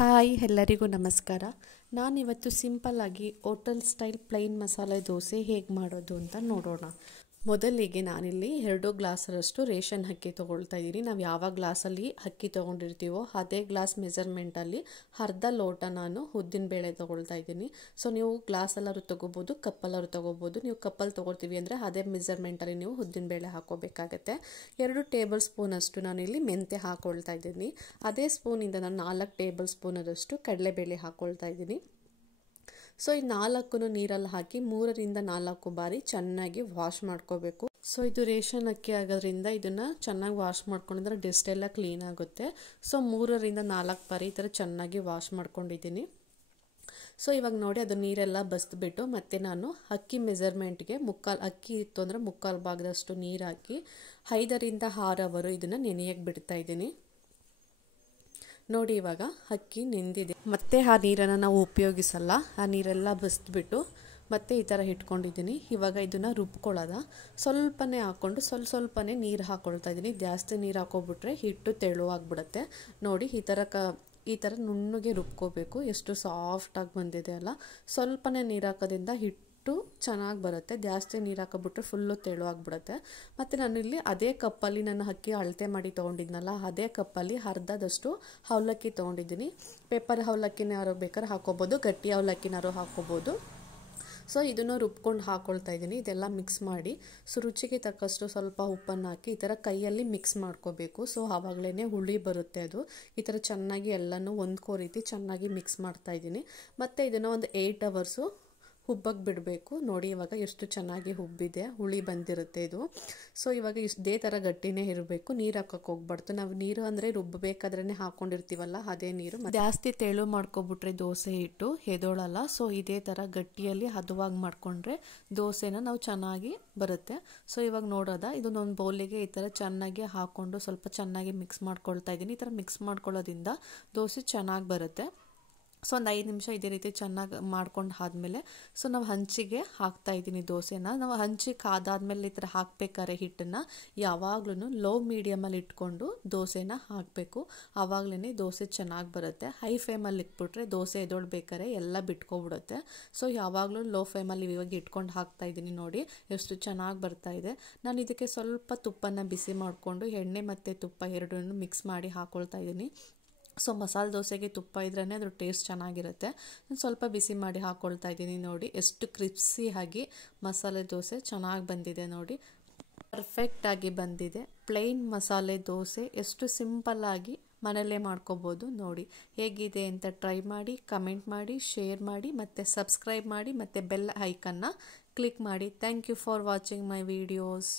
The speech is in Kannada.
ಹಾಯ್ ಎಲ್ಲರಿಗೂ ನಮಸ್ಕಾರ. ನಾನಿವತ್ತು ಸಿಂಪಲ್ಲಾಗಿ hotel style plain masala dosa ಹೇಗೆ ಮಾಡೋದು ಅಂತ ನೋಡೋಣ. ಮೊದಲಿಗೆ ನಾನಿಲ್ಲಿ 2 ಗ್ಲಾಸರಷ್ಟು ರೇಷನ್ ಅಕ್ಕಿ ತೊಗೊಳ್ತಾ ಇದ್ದೀನಿ. ನಾವು ಯಾವ ಗ್ಲಾಸಲ್ಲಿ ಅಕ್ಕಿ ತೊಗೊಂಡಿರ್ತೀವೋ ಅದೇ ಗ್ಲಾಸ್ ಮೆಜರ್ಮೆಂಟಲ್ಲಿ ಅರ್ಧ ಲೋಟ ನಾನು ಉದ್ದಿನಬೇಳೆ ತೊಗೊಳ್ತಾ ಇದ್ದೀನಿ. ಸೊ ನೀವು ಗ್ಲಾಸಲ್ಲಾದ್ರು ತೊಗೋಬೋದು, ಕಪ್ಪಲ್ಲಾದ್ರು ತೊಗೋಬೋದು. ನೀವು ಕಪ್ಪಲ್ಲಿ ತೊಗೊಳ್ತೀವಿ ಅಂದರೆ ಅದೇ ಮೆಜರ್ಮೆಂಟಲ್ಲಿ ನೀವು ಉದ್ದಿನಬೇಳೆ ಹಾಕೋಬೇಕಾಗತ್ತೆ. 2 ಟೇಬಲ್ ಸ್ಪೂನಷ್ಟು ನಾನಿಲ್ಲಿ ಮೆಂತ್ಯ ಹಾಕ್ಕೊಳ್ತಾ ಇದ್ದೀನಿ. ಅದೇ ಸ್ಪೂನಿಂದ ನಾನು 4 ಟೇಬಲ್ ಸ್ಪೂನದಷ್ಟು ಕಡಲೆಬೇಳೆ ಹಾಕ್ಕೊಳ್ತಾ ಇದ್ದೀನಿ. ಸೊ ಈ 4 ನೀರಲ್ಲಿ ಹಾಕಿ 3ರಿಂದ 4 ಬಾರಿ ಚೆನ್ನಾಗಿ ವಾಶ್ ಮಾಡ್ಕೋಬೇಕು. ಸೊ ಇದು ರೇಷನ್ ಅಕ್ಕಿ ಆಗೋದ್ರಿಂದ ಇದನ್ನು ಚೆನ್ನಾಗಿ ವಾಶ್ ಮಾಡ್ಕೊಂಡಿದ್ರೆ ಡಸ್ಟ್ ಎಲ್ಲ ಕ್ಲೀನ್ ಆಗುತ್ತೆ. ಸೊ 3ರಿಂದ 4 ಬಾರಿ ಈ ಥರ ಚೆನ್ನಾಗಿ ವಾಶ್ ಮಾಡ್ಕೊಂಡಿದ್ದೀನಿ. ಸೊ ಇವಾಗ ನೋಡಿ ಅದು ನೀರೆಲ್ಲ ಬಸ್ದುಬಿಟ್ಟು ಮತ್ತೆ ನಾನು ಅಕ್ಕಿ ಮೆಜರ್ಮೆಂಟ್ಗೆ ಅಕ್ಕಿ ಇತ್ತು ಅಂದರೆ 3/4 ಭಾಗದಷ್ಟು ನೀರು ಹಾಕಿ 5ರಿಂದ 6 ಅವರು ಇದನ್ನು ನೆನೆಯಕ್ಕೆ ಬಿಡ್ತಾ ಇದ್ದೀನಿ. ನೋಡಿ ಇವಾಗ ಅಕ್ಕಿ ನೆಂದಿದೆ. ಮತ್ತೆ ಆ ನೀರನ್ನು ನಾವು ಉಪಯೋಗಿಸಲ್ಲ, ಆ ನೀರೆಲ್ಲ ಬಸ್ದುಬಿಟ್ಟು ಮತ್ತೆ ಈ ಥರ ಇಟ್ಕೊಂಡಿದ್ದೀನಿ. ಇವಾಗ ಇದನ್ನು ರುಬ್ಕೊಳ್ಳೋದ ಸ್ವಲ್ಪನೇ ಹಾಕ್ಕೊಂಡು ಸ್ವಲ್ಪನೇ ನೀರು ಹಾಕ್ಕೊಳ್ತಾ ಇದ್ದೀನಿ. ಜಾಸ್ತಿ ನೀರು ಹಾಕೋಬಿಟ್ರೆ ಹಿಟ್ಟು ತೆಳುವಾಗ್ಬಿಡುತ್ತೆ. ನೋಡಿ ಈ ಥರ ನುಣ್ಣಗೆ ರುಬ್ಕೋಬೇಕು. ಎಷ್ಟು ಸಾಫ್ಟಾಗಿ ಬಂದಿದೆ ಅಲ್ಲ. ಸ್ವಲ್ಪನೇ ನೀರು ಹಾಕೋದ್ರಿಂದ ಹಿಟ್ಟು ಚೆನ್ನಾಗಿ ಬರುತ್ತೆ. ಜಾಸ್ತಿ ನೀರು ಹಾಕೋಬಿಟ್ರೆ ಫುಲ್ಲು ತೆಳುವಾಗ್ಬಿಡುತ್ತೆ. ಮತ್ತು ನಾನಿಲ್ಲಿ ಅದೇ ಕಪ್ಪಲ್ಲಿ ನಾನು ಅಕ್ಕಿ ಅಳತೆ ಮಾಡಿ ತೊಗೊಂಡಿದ್ನಲ್ಲ, ಅದೇ ಕಪ್ಪಲ್ಲಿ ಅರ್ಧದಷ್ಟು ಅವಲಕ್ಕಿ ತೊಗೊಂಡಿದ್ದೀನಿ. ಪೇಪರ್ ಅವಲಕ್ಕಿನಾರು ಬೇಕಾದ್ರೆ ಹಾಕೋಬೋದು, ಗಟ್ಟಿ ಅವಲಕ್ಕಿನಾರು ಹಾಕೋಬೋದು. ಸೊ ಇದನ್ನು ರುಬ್ಕೊಂಡು ಹಾಕ್ಕೊಳ್ತಾ ಇದ್ದೀನಿ. ಇದೆಲ್ಲ ಮಿಕ್ಸ್ ಮಾಡಿ ರುಚಿಗೆ ತಕ್ಕಷ್ಟು ಸ್ವಲ್ಪ ಉಪ್ಪನ್ನು ಹಾಕಿ ಈ ಥರ ಕೈಯಲ್ಲಿ ಮಿಕ್ಸ್ ಮಾಡ್ಕೋಬೇಕು. ಸೊ ಆವಾಗಲೇ ಹುಳಿ ಬರುತ್ತೆ. ಅದು ಈ ಥರ ಚೆನ್ನಾಗಿ ಎಲ್ಲನೂ ಹೊಂದ್ಕೋ ರೀತಿ ಚೆನ್ನಾಗಿ ಮಿಕ್ಸ್ ಮಾಡ್ತಾ ಇದ್ದೀನಿ. ಮತ್ತು ಇದನ್ನು ಒಂದು 8 ಅವರ್ಸು ಹುಬ್ಬಕ್ಕೆ ಬಿಡಬೇಕು. ನೋಡಿ ಇವಾಗ ಎಷ್ಟು ಚೆನ್ನಾಗಿ ಹುಬ್ಬಿದೆ, ಹುಳಿ ಬಂದಿರುತ್ತೆ ಇದು. ಸೊ ಇವಾಗ ಇದೇ ಥರ ಗಟ್ಟಿನೇ ಇರಬೇಕು, ನೀರು ಹಾಕೋಕೆ ಹೋಗ್ಬಾರ್ದು. ನಾವು ನೀರು ಅಂದರೆ ರುಬ್ಬಬೇಕಾದ್ರೇ ಹಾಕ್ಕೊಂಡಿರ್ತೀವಲ್ಲ ಅದೇ ನೀರು. ಜಾಸ್ತಿ ತೆಳು ಮಾಡ್ಕೊಬಿಟ್ರೆ ದೋಸೆ ಹಿಟ್ಟು ಎದೋಳಲ್ಲ. ಸೊ ಇದೇ ಥರ ಗಟ್ಟಿಯಲ್ಲಿ ಹದವಾಗಿ ಮಾಡಿಕೊಂಡ್ರೆ ದೋಸೆನ ನಾವು ಚೆನ್ನಾಗಿ ಬರುತ್ತೆ. ಸೊ ಇವಾಗ ನೋಡೋದ ಇದನ್ನೊಂದು ಬೌಲಿಗೆ ಈ ಥರ ಚೆನ್ನಾಗಿ ಹಾಕ್ಕೊಂಡು ಸ್ವಲ್ಪ ಚೆನ್ನಾಗಿ ಮಿಕ್ಸ್ ಮಾಡ್ಕೊಳ್ತಾ ಇದ್ದೀನಿ. ಈ ಥರ ಮಿಕ್ಸ್ ಮಾಡ್ಕೊಳ್ಳೋದ್ರಿಂದ ದೋಸೆ ಚೆನ್ನಾಗಿ ಬರುತ್ತೆ. ಸೊ ಒಂದು 5 ನಿಮಿಷ ಇದೇ ರೀತಿ ಚೆನ್ನಾಗಿ ಮಾಡ್ಕೊಂಡು ಆದಮೇಲೆ ಸೊ ನಾವು ಹಂಚಿಗೆ ಹಾಕ್ತಾ ಇದ್ದೀನಿ ದೋಸೆನ. ನಾವು ಹಂಚಿಗೆ ಆದಾದ್ಮೇಲೆ ಈ ಥರ ಹಾಕಬೇಕಾದ್ರೆ ಹಿಟ್ಟನ್ನು ಯಾವಾಗ್ಲೂ ಲೋ ಮೀಡಿಯಮಲ್ಲಿ ಇಟ್ಕೊಂಡು ದೋಸೆನ ಹಾಕಬೇಕು. ಆವಾಗಲೇ ದೋಸೆ ಚೆನ್ನಾಗಿ ಬರುತ್ತೆ. ಹೈ ಫ್ಲೇಮಲ್ಲಿ ಇಟ್ಬಿಟ್ರೆ ದೋಸೆ ಎದೊಳ್ಬೇಕಾದ್ರೆ ಎಲ್ಲ ಬಿಟ್ಕೊಬಿಡುತ್ತೆ. ಸೊ ಯಾವಾಗಲೂ ಲೋ ಫ್ಲೇಮಲ್ಲಿ ಇವಾಗ ಇಟ್ಕೊಂಡು ಹಾಕ್ತಾ ಇದ್ದೀನಿ. ನೋಡಿ ಎಷ್ಟು ಚೆನ್ನಾಗಿ ಬರ್ತಾ ಇದೆ. ನಾನು ಇದಕ್ಕೆ ಸ್ವಲ್ಪ ತುಪ್ಪನ ಬಿಸಿ ಮಾಡಿಕೊಂಡು ಎಣ್ಣೆ ಮತ್ತು ತುಪ್ಪ ಎರಡನ್ನೂ ಮಿಕ್ಸ್ ಮಾಡಿ ಹಾಕ್ಕೊಳ್ತಾ ಇದ್ದೀನಿ. ಸೊ ಮಸಾಲೆ ದೋಸೆಗೆ ತುಪ್ಪ ಇದ್ರೇ ಅದ್ರ ಟೇಸ್ಟ್ ಚೆನ್ನಾಗಿರುತ್ತೆ. ನಾನು ಸ್ವಲ್ಪ ಬಿಸಿ ಮಾಡಿ ಹಾಕ್ಕೊಳ್ತಾ ಇದ್ದೀನಿ. ನೋಡಿ ಎಷ್ಟು ಕ್ರಿಪ್ಸಿ ಆಗಿ ಮಸಾಲೆ ದೋಸೆ ಚೆನ್ನಾಗಿ ಬಂದಿದೆ. ನೋಡಿ ಪರ್ಫೆಕ್ಟಾಗಿ ಬಂದಿದೆ. ಪ್ಲೇನ್ ಮಸಾಲೆ ದೋಸೆ ಎಷ್ಟು ಸಿಂಪಲ್ಲಾಗಿ ಮನೆಯಲ್ಲೇ ಮಾಡ್ಕೋಬೋದು. ನೋಡಿ ಹೇಗಿದೆ ಅಂತ ಟ್ರೈ ಮಾಡಿ, ಕಮೆಂಟ್ ಮಾಡಿ, ಶೇರ್ ಮಾಡಿ, ಮತ್ತು ಸಬ್ಸ್ಕ್ರೈಬ್ ಮಾಡಿ, ಮತ್ತು ಬೆಲ್ ಐಕನ್ನ ಕ್ಲಿಕ್ ಮಾಡಿ. Thank you for watching my videos.